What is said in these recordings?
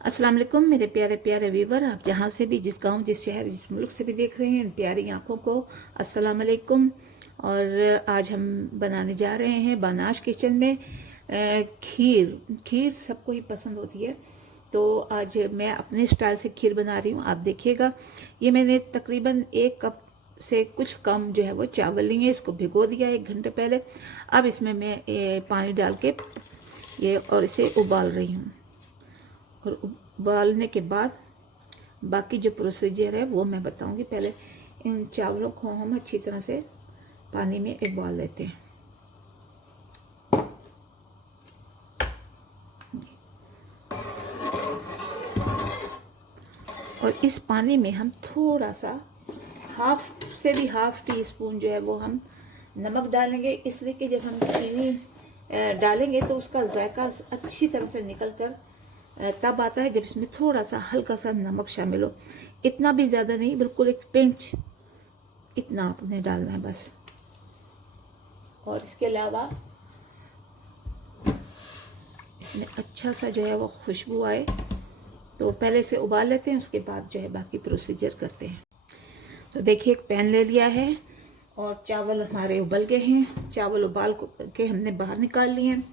अस्सलाम वालेकुम मेरे प्यारे प्यारे व्यूवर, आप जहाँ से भी, जिस गांव, जिस शहर, जिस मुल्क से भी देख रहे हैं, इन प्यारी आंखों को अस्सलाम वालेकुम। और आज हम बनाने जा रहे हैं बनाश किचन में खीर। खीर सबको ही पसंद होती है, तो आज मैं अपने स्टाइल से खीर बना रही हूँ, आप देखिएगा। ये मैंने तकरीबन 1 कप से कुछ कम जो है वो चावल लिए, इसको भिगो दिया 1 घंटे पहले। अब इसमें मैं पानी डाल के ये और इसे उबाल रही हूँ, और उबालने के बाद बाकी जो प्रोसीजर है वो मैं बताऊंगी। पहले इन चावलों को हम अच्छी तरह से पानी में उबाल लेते हैं। और इस पानी में हम थोड़ा सा हाफ से भी हाफ टी स्पून जो है वो हम नमक डालेंगे, इसलिए कि जब हम चीनी डालेंगे तो उसका जायका अच्छी तरह से निकल कर तब आता है जब इसमें थोड़ा सा हल्का सा नमक शामिल हो। इतना भी ज़्यादा नहीं, बिल्कुल एक पिंच इतना आपने डालना है बस। और इसके अलावा इसमें अच्छा सा जो है वो खुशबू आए, तो पहले इसे उबाल लेते हैं, उसके बाद जो है बाकी प्रोसीजर करते हैं। तो देखिए, एक पैन ले लिया है और चावल हमारे उबल गए हैं। चावल उबाल के हमने बाहर निकाल लिए हैं,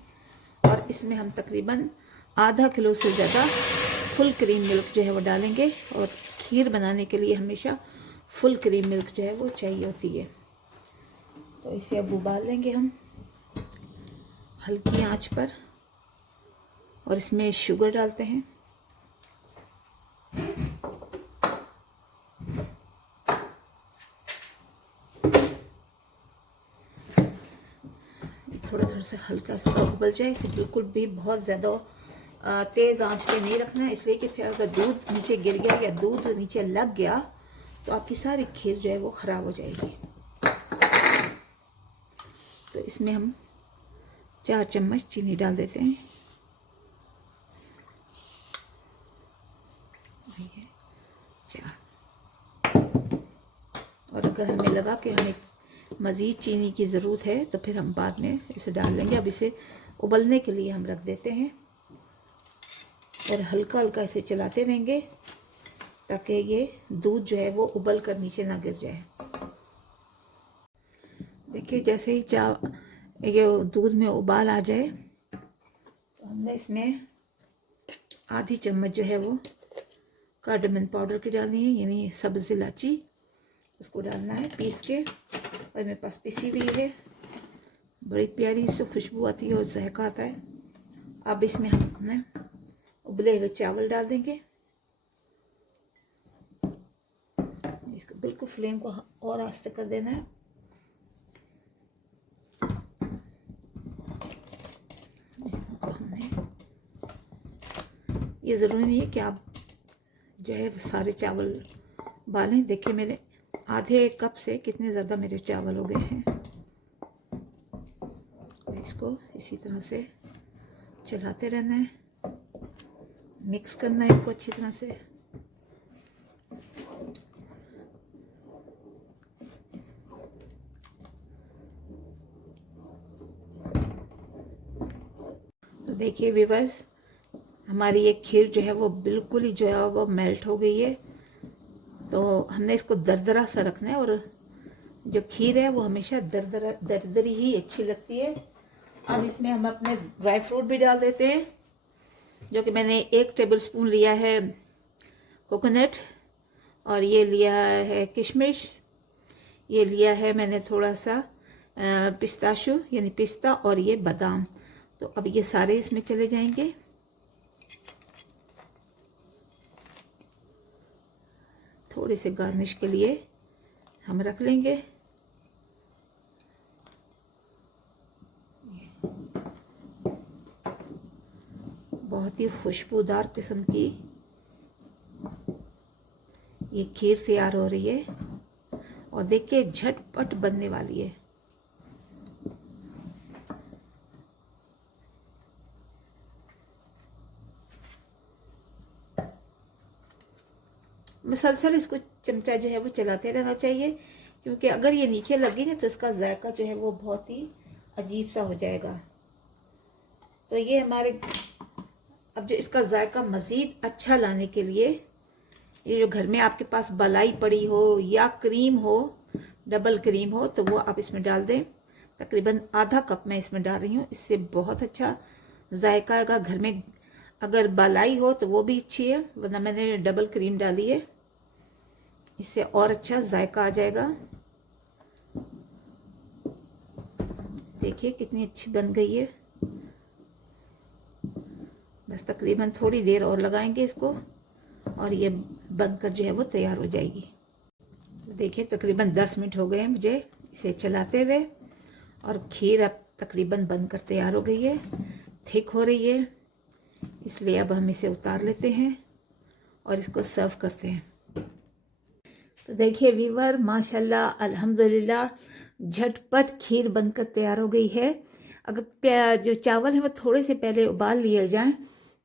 और इसमें हम तकरीबन ½ किलो से ज़्यादा फुल क्रीम मिल्क जो है वो डालेंगे। और खीर बनाने के लिए हमेशा फुल क्रीम मिल्क जो है वो चाहिए होती है। तो इसे अब उबाल लेंगे हम हल्की आंच पर, और इसमें शुगर डालते हैं। थोड़ा थोड़ा सा हल्का सा उबल जाए, इसे बिल्कुल भी बहुत ज़्यादा तेज़ आंच पे नहीं रखना है, इसलिए कि फिर अगर दूध नीचे गिर गया या दूध नीचे लग गया तो आपकी सारी खीर जो है वो ख़राब हो जाएगी। तो इसमें हम 4 चम्मच चीनी डाल देते हैं। 4। और अगर हमें लगा कि हमें मज़ीद चीनी की ज़रूरत है तो फिर हम बाद में इसे डाल लेंगे। अब इसे उबलने के लिए हम रख देते हैं, और हल्का हल्का इसे चलाते रहेंगे ताकि ये दूध जो है वो उबल कर नीचे ना गिर जाए। देखिए, जैसे ही ये दूध में उबाल आ जाए तो हमने इसमें आधी चम्मच जो है वो कार्डमन पाउडर की डालनी है, यानी सब्ज़ इलायची, उसको डालना है पीस के। और मेरे पास पिसी हुई है, बड़ी प्यारी इससे खुशबू आती है और जायका आता है। अब इसमें हमने उबले हुए चावल डाल देंगे। इसको बिल्कुल फ्लेम को और आस्ते कर देना है। इसको हमने, ये ज़रूरी नहीं है कि आप जो है सारे चावल उबालें। देखिए, मेरे आधे कप से कितने ज़्यादा मेरे चावल हो गए हैं। इसको इसी तरह से चलाते रहना है, मिक्स करना है इनको अच्छी तरह से। तो देखिए व्यूअर्स, हमारी ये खीर जो है वो बिल्कुल ही जो है वो मेल्ट हो गई है। तो हमने इसको दरदरा सा रखना है, और जो खीर है वो हमेशा दरदरी ही अच्छी लगती है। अब इसमें हम अपने ड्राई फ्रूट भी डाल देते हैं, जो कि मैंने 1 टेबलस्पून लिया है कोकोनट, और ये लिया है किशमिश, ये लिया है मैंने थोड़ा सा पिस्ताशू यानी पिस्ता, और ये बादाम। तो अब ये सारे इसमें चले जाएंगे। थोड़े से गार्निश के लिए हम रख लेंगे। बहुत ही खुशबूदार किस्म की ये खीर तैयार हो रही है, और देखिए झटपट बनने वाली है। मुसलसल इसको चमचा जो है वो चलाते रहना चाहिए, क्योंकि अगर ये नीचे लगी ना तो इसका जायका जो है वो बहुत ही अजीब सा हो जाएगा। तो ये हमारे अब जो इसका जायका मज़ीद अच्छा लाने के लिए, ये जो घर में आपके पास मलाई पड़ी हो या क्रीम हो, डबल क्रीम हो, तो वो आप इसमें डाल दें। तकरीबन आधा कप मैं इसमें डाल रही हूँ, इससे बहुत अच्छा जायका आएगा। घर में अगर मलाई हो तो वो भी अच्छी है, वरना मैंने डबल क्रीम डाली है, इससे और अच्छा जायका आ जाएगा। देखिए कितनी अच्छी बन गई है। बस तकरीबन थोड़ी देर और लगाएंगे इसको और ये बनकर जो है वो तैयार हो जाएगी। देखिए तकरीबन 10 मिनट हो गए हैं मुझे इसे चलाते हुए, और खीर अब तकरीबन बनकर तैयार हो गई है, थिक हो रही है। इसलिए अब हम इसे उतार लेते हैं और इसको सर्व करते हैं। तो देखिए वीवर, माशाल्लाह अल्हम्दुलिल्लाह, झटपट खीर बनकर तैयार हो गई है। अगर जो चावल है वो थोड़े से पहले उबाल लिए जाएं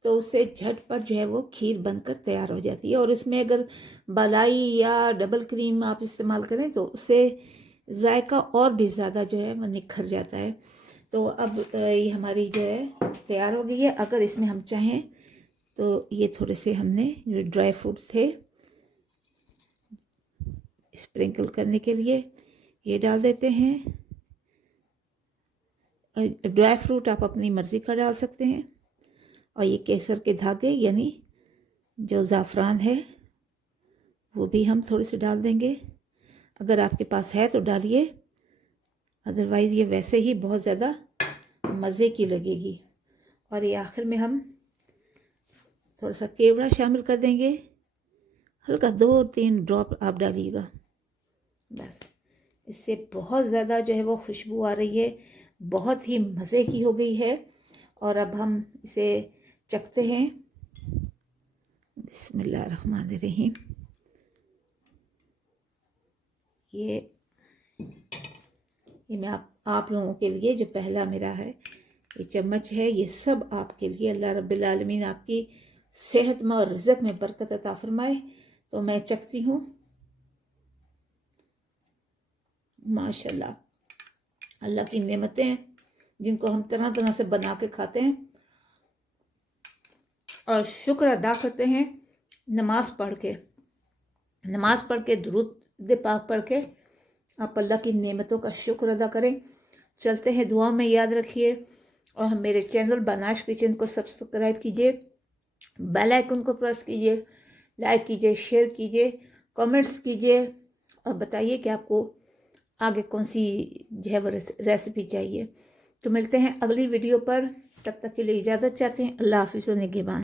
तो उससे झटपट जो है वो खीर बनकर तैयार हो जाती है। और इसमें अगर मलाई या डबल क्रीम आप इस्तेमाल करें तो उससे जायका और भी ज़्यादा जो है वो निखर जाता है। तो अब ये हमारी जो है तैयार हो गई है। अगर इसमें हम चाहें तो ये थोड़े से हमने जो ड्राई फ्रूट थे स्प्रिंकल करने के लिए ये डाल देते हैं। ड्राई फ्रूट आप अपनी मर्ज़ी का डाल सकते हैं। और ये केसर के धागे यानी जो ज़ाफ़रान है वो भी हम थोड़े से डाल देंगे। अगर आपके पास है तो डालिए, अदरवाइज़ ये वैसे ही बहुत ज़्यादा मज़े की लगेगी। और ये आखिर में हम थोड़ा सा केवड़ा शामिल कर देंगे, हल्का 2-3 ड्रॉप आप डालिएगा बस। इससे बहुत ज़्यादा जो है वो खुशबू आ रही है, बहुत ही मज़े की हो गई है। और अब हम इसे चखते हैं। बिस्मिल्लाहिर्रहमानिर्रहीम। ये मैं आप लोगों के लिए जो पहला मेरा है ये चम्मच है, ये सब आपके लिए। अल्लाह रब्बिल आलमीन आपकी सेहत में और रिज़्क़ में बरकत अता फरमाए। तो मैं चखती हूँ। माशाल्लाह, अल्लाह की नेमतें हैं जिनको हम तरह तरह से बना के खाते हैं और शुक्र अदा करते हैं नमाज पढ़ के दुरूद पाक पढ़ के आप अल्लाह की नेमतों का शुक्र अदा करें। चलते हैं, दुआ में याद रखिए। और हम मेरे चैनल बनाश किचन को सब्सक्राइब कीजिए, बेल आइकन को प्रेस कीजिए, लाइक कीजिए, शेयर कीजिए, कमेंट्स कीजिए और बताइए कि आपको आगे कौन सी जो है वो रेसिपी चाहिए। तो मिलते हैं अगली वीडियो पर, तब तक के लिए इजाज़त चाहते हैं। अल्लाह हाफिज़, निगहबान।